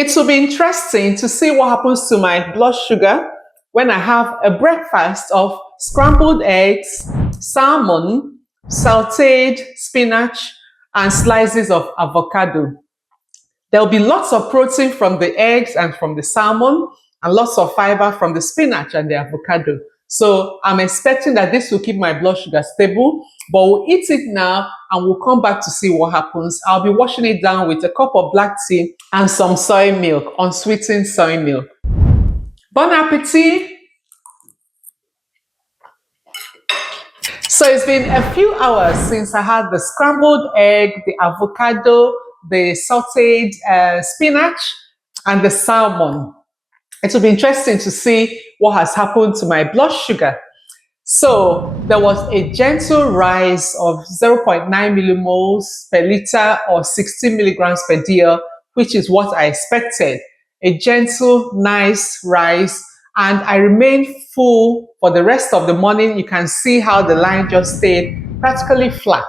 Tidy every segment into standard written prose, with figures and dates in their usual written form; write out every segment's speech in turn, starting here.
It will be interesting to see what happens to my blood sugar when I have a breakfast of scrambled eggs, salmon, sauteed spinach, and slices of avocado. There'll be lots of protein from the eggs and from the salmon, and lots of fiber from the spinach and the avocado. So I'm expecting that this will keep my blood sugar stable, but we'll eat it now and we'll come back to see what happens. I'll be washing it down with a cup of black tea and some soy milk, unsweetened soy milk. Bon appetit! So it's been a few hours since I had the scrambled egg, the avocado, the sauteed spinach, and the salmon. It will be interesting to see what has happened to my blood sugar. So there was a gentle rise of 0.9 millimoles per liter or 60 milligrams per dl, which is what I expected. A gentle, nice rise, and I remained full for the rest of the morning. You can see how the line just stayed practically flat.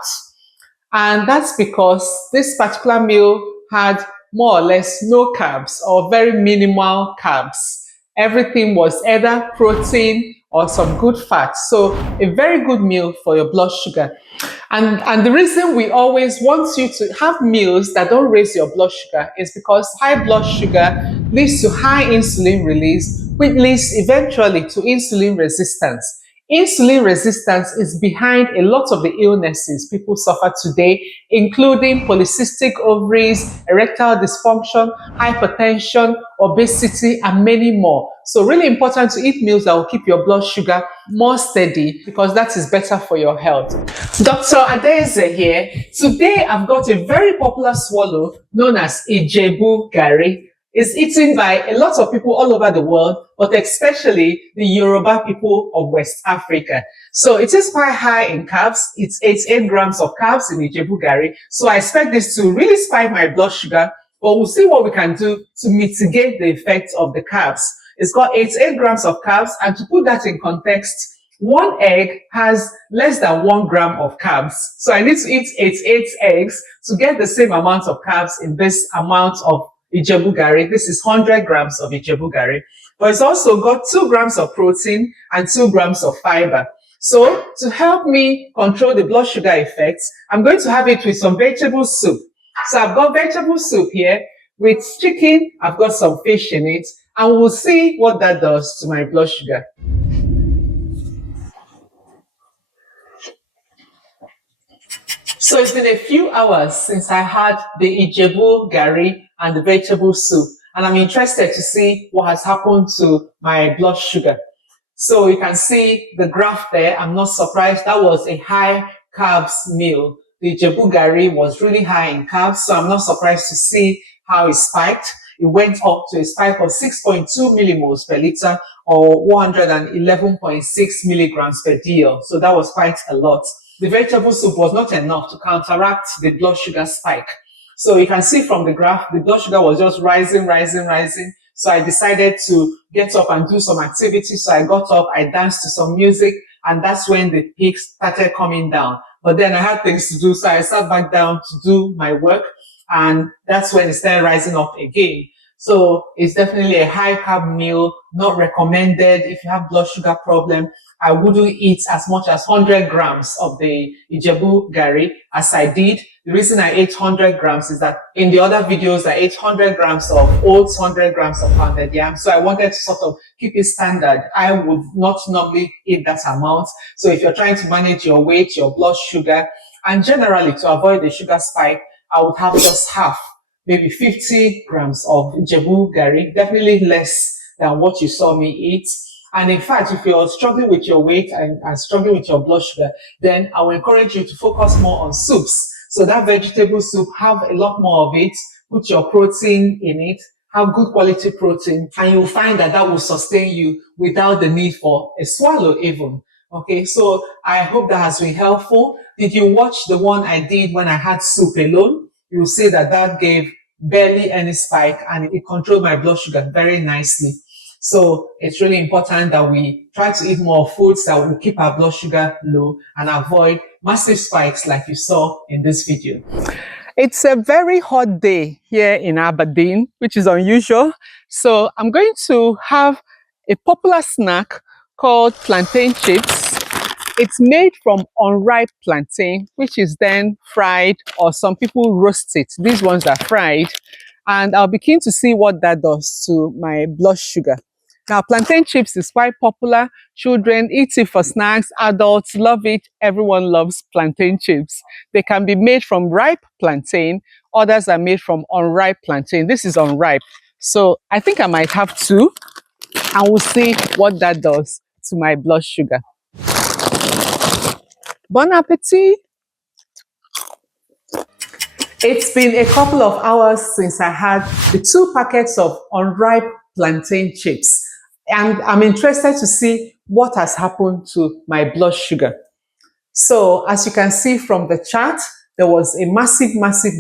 And that's because this particular meal had more or less no carbs or very minimal carbs. Everything was either protein or some good fat. So a very good meal for your blood sugar. And the reason we always want you to have meals that don't raise your blood sugar is because high blood sugar leads to high insulin release, which leads eventually to insulin resistance. Insulin resistance is behind a lot of the illnesses people suffer today, including polycystic ovaries, erectile dysfunction, hypertension, obesity, and many more. So really important to eat meals that will keep your blood sugar more steady, because that is better for your health. Dr. Adeze here. Today I've got a very popular swallow known as Ijebu Gari. It's eaten by a lot of people all over the world, but especially the Yoruba people of West Africa. So it is quite high in carbs. It's 88 grams of carbs in Ijebu Gari. So I expect this to really spike my blood sugar, but we'll see what we can do to mitigate the effects of the carbs. It's got 88 grams of carbs, and to put that in context, one egg has less than 1 gram of carbs. So I need to eat 88 eggs to get the same amount of carbs in this amount of Ijebu Gari. This is 100 grams of Ijebu Gari. But it's also got 2 grams of protein and 2 grams of fiber. So to help me control the blood sugar effects, I'm going to have it with some vegetable soup. So I've got vegetable soup here with chicken. I've got some fish in it, and we'll see what that does to my blood sugar. So it's been a few hours since I had the Ijebu Gari and the vegetable soup, and I'm interested to see what has happened to my blood sugar. So you can see the graph there. I'm not surprised. That was a high carbs meal. The Ijebu Gari was really high in carbs, so I'm not surprised to see how it spiked. It went up to a spike of 6.2 millimoles per liter or 111.6 milligrams per dl. So that was quite a lot. The vegetable soup was not enough to counteract the blood sugar spike. So you can see from the graph, the blood sugar was just rising. So I decided to get up and do some activity. So I got up, I danced to some music, and that's when the peaks started coming down. But then I had things to do, so I sat back down to do my work, and that's when it started rising up again. So it's definitely a high carb meal, not recommended if you have blood sugar problem. I wouldn't eat as much as 100 grams of the Ijebu Gari as I did. The reason I ate 100 grams is that in the other videos, I ate 100 grams of oats, 100 grams of pounded yam. So I wanted to sort of keep it standard. I would not normally eat that amount. So if you're trying to manage your weight, your blood sugar, and generally to avoid the sugar spike, I would have just half, maybe 50 grams of Ijebu Gari, definitely less than what you saw me eat. And in fact, if you're struggling with your weight and struggling with your blood sugar, then I will encourage you to focus more on soups. So that vegetable soup, have a lot more of it, put your protein in it, have good quality protein, and you'll find that that will sustain you without the need for a swallow even. Okay, so I hope that has been helpful. Did you watch the one I did when I had soup alone? You'll see that that gave barely any spike, and it controlled my blood sugar very nicely. So it's really important that we try to eat more foods that will keep our blood sugar low and avoid massive spikes like you saw in this video. It's a very hot day here in Aberdeen, which is unusual. So I'm going to have a popular snack called plantain chips. It's made from unripe plantain, which is then fried, or some people roast it. These ones are fried. And I'll be keen to see what that does to my blood sugar. Now, plantain chips is quite popular. Children eat it for snacks, adults love it. Everyone loves plantain chips. They can be made from ripe plantain, others are made from unripe plantain. This is unripe. So I think I might have two, and we'll see what that does to my blood sugar. Bon appetit! It's been a couple of hours since I had the two packets of unripe plantain chips, and I'm interested to see what has happened to my blood sugar. So, as you can see from the chart, there was a massive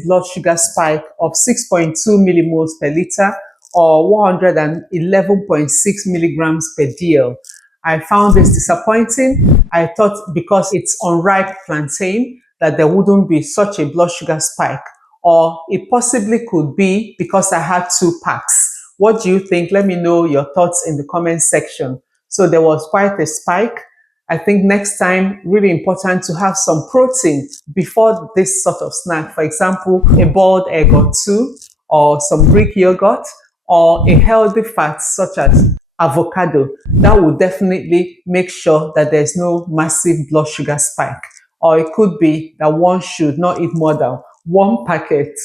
blood sugar spike of 6.2 millimoles per liter, or 111.6 milligrams per DL. I found this disappointing. I thought because it's unripe plantain that there wouldn't be such a blood sugar spike, or it possibly could be because I had two packs. What do you think? Let me know your thoughts in the comment section. So there was quite a spike. I think next time, really important to have some protein before this sort of snack. For example, a boiled egg or two, or some Greek yogurt, or a healthy fat such as avocado. That will definitely make sure that there's no massive blood sugar spike. Or it could be that one should not eat more than one packet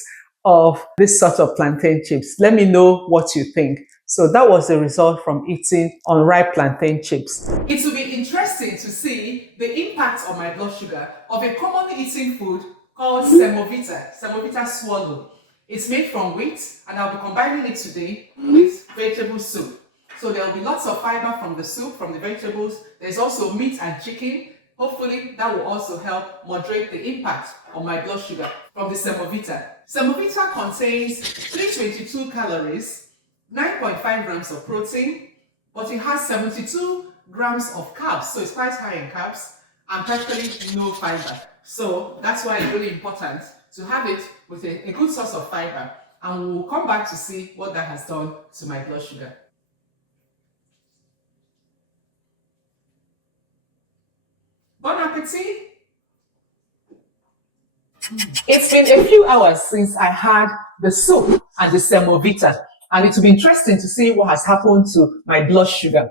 of this sort of plantain chips. Let me know what you think. So that was the result from eating unripe plantain chips. It will be interesting to see the impact on my blood sugar of a commonly eaten food called semovita swallow. It's made from wheat, and I'll be combining it today with vegetable soup. So there will be lots of fiber from the soup, from the vegetables. There's also meat and chicken. Hopefully that will also help moderate the impact on my blood sugar from the semovita. Semovita contains 322 calories, 9.5 grams of protein, but it has 72 grams of carbs, so it's quite high in carbs, and practically no fiber. So that's why it's really important to have it with a good source of fiber, and we'll come back to see what that has done to my blood sugar. Bon appetit! It's been a few hours since I had the soup and the semovita, and it will be interesting to see what has happened to my blood sugar.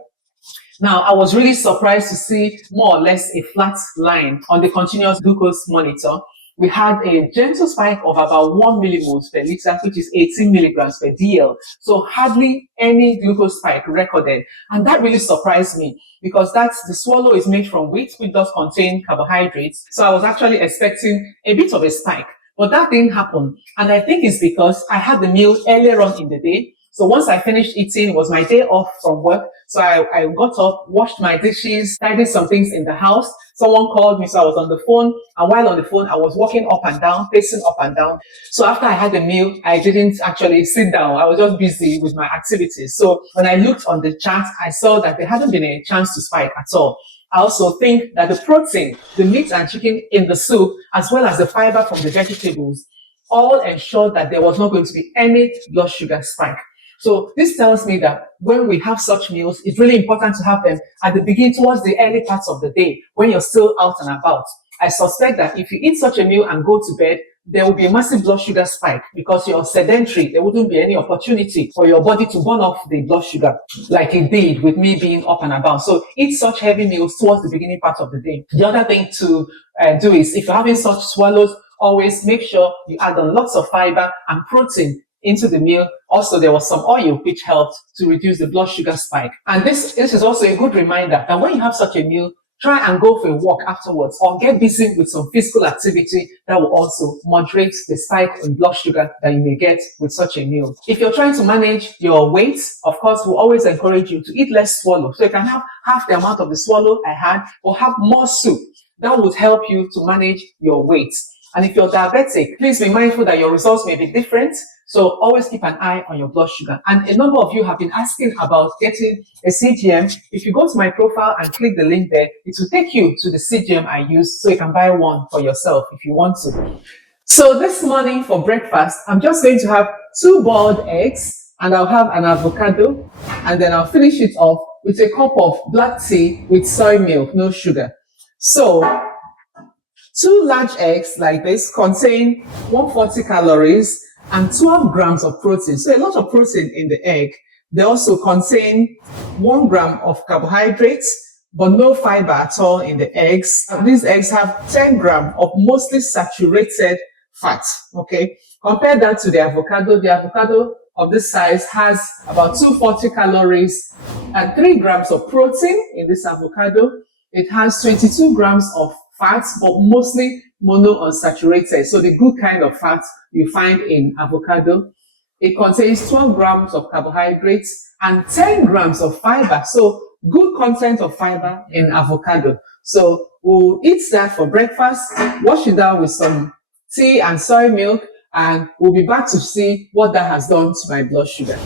Now, I was really surprised to see more or less a flat line on the continuous glucose monitor. We had a gentle spike of about 1 millimoles per liter, which is 18 milligrams per DL. So hardly any glucose spike recorded. And that really surprised me because the swallow is made from wheat, which does contain carbohydrates. So I was actually expecting a bit of a spike, but that didn't happen. And I think it's because I had the meal earlier on in the day. So once I finished eating, it was my day off from work. So I got up, washed my dishes, tidied some things in the house. Someone called me, so I was on the phone. And while on the phone, I was walking up and down, pacing up and down. So after I had the meal, I didn't actually sit down. I was just busy with my activities. So when I looked on the chart, I saw that there hadn't been a chance to spike at all. I also think that the protein, the meat and chicken in the soup, as well as the fiber from the vegetables, all ensured that there was not going to be any blood sugar spike. So this tells me that when we have such meals, it's really important to have them at the beginning, towards the early parts of the day, when you're still out and about. I suspect that if you eat such a meal and go to bed, there will be a massive blood sugar spike because you're sedentary. There wouldn't be any opportunity for your body to burn off the blood sugar like it did with me being up and about. So eat such heavy meals towards the beginning part of the day. The other thing to do is, if you're having such swallows, always make sure you add on lots of fiber and protein into the meal. Also, there was some oil which helped to reduce the blood sugar spike. And this is also a good reminder that when you have such a meal, try and go for a walk afterwards, or get busy with some physical activity that will also moderate the spike in blood sugar that you may get with such a meal. If you're trying to manage your weight, of course, we'll always encourage you to eat less swallow. So you can have half the amount of the swallow I had, or have more soup. That would help you to manage your weight. And if you're diabetic, please be mindful that your results may be different. So always keep an eye on your blood sugar. And a number of you have been asking about getting a CGM. If you go to my profile and click the link there, it will take you to the CGM I use, so you can buy one for yourself if you want to. So this morning for breakfast, I'm just going to have two boiled eggs and I'll have an avocado and then I'll finish it off with a cup of black tea with soy milk, no sugar. So two large eggs like this contain 140 calories and 12 grams of protein. So a lot of protein in the egg. They also contain 1 gram of carbohydrates, but no fiber at all in the eggs. These eggs have 10 gram of mostly saturated fat. Okay, compare that to the avocado. The avocado of this size has about 240 calories and 3 grams of protein in this avocado. It has 22 grams of fats, but mostly monounsaturated. So the good kind of fat you find in avocado. It contains 12 grams of carbohydrates and 10 grams of fiber. So good content of fiber in avocado. So we'll eat that for breakfast, wash it down with some tea and soy milk, and we'll be back to see what that has done to my blood sugar.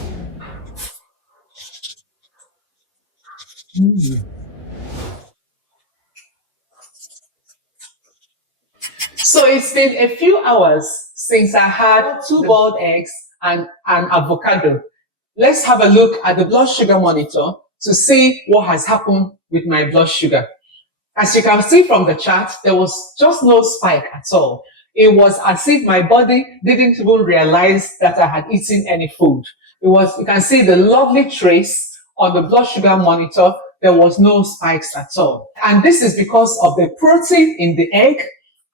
So it's been a few hours since I had two boiled eggs and an avocado. Let's have a look at the blood sugar monitor to see what has happened with my blood sugar. As you can see from the chart, there was just no spike at all. It was as if my body didn't even realize that I had eaten any food. You can see the lovely trace on the blood sugar monitor. There was no spikes at all. And this is because of the protein in the egg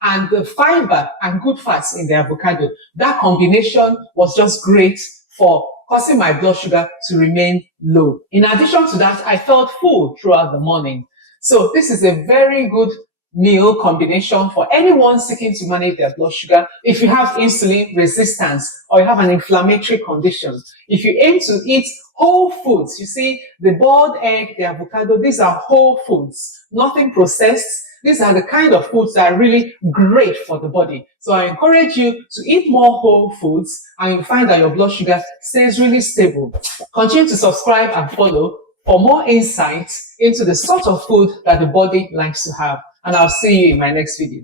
and the fiber and good fats in the avocado. That combination was just great for causing my blood sugar to remain low. In addition to that, I felt full throughout the morning. So this is a very good meal combination for anyone seeking to manage their blood sugar. If you have insulin resistance or you have an inflammatory condition, if you aim to eat whole foods, you see the boiled egg, the avocado, these are whole foods, nothing processed. These are the kind of foods that are really great for the body. So I encourage you to eat more whole foods and you'll find that your blood sugar stays really stable. Continue to subscribe and follow for more insights into the sort of food that the body likes to have. And I'll see you in my next video.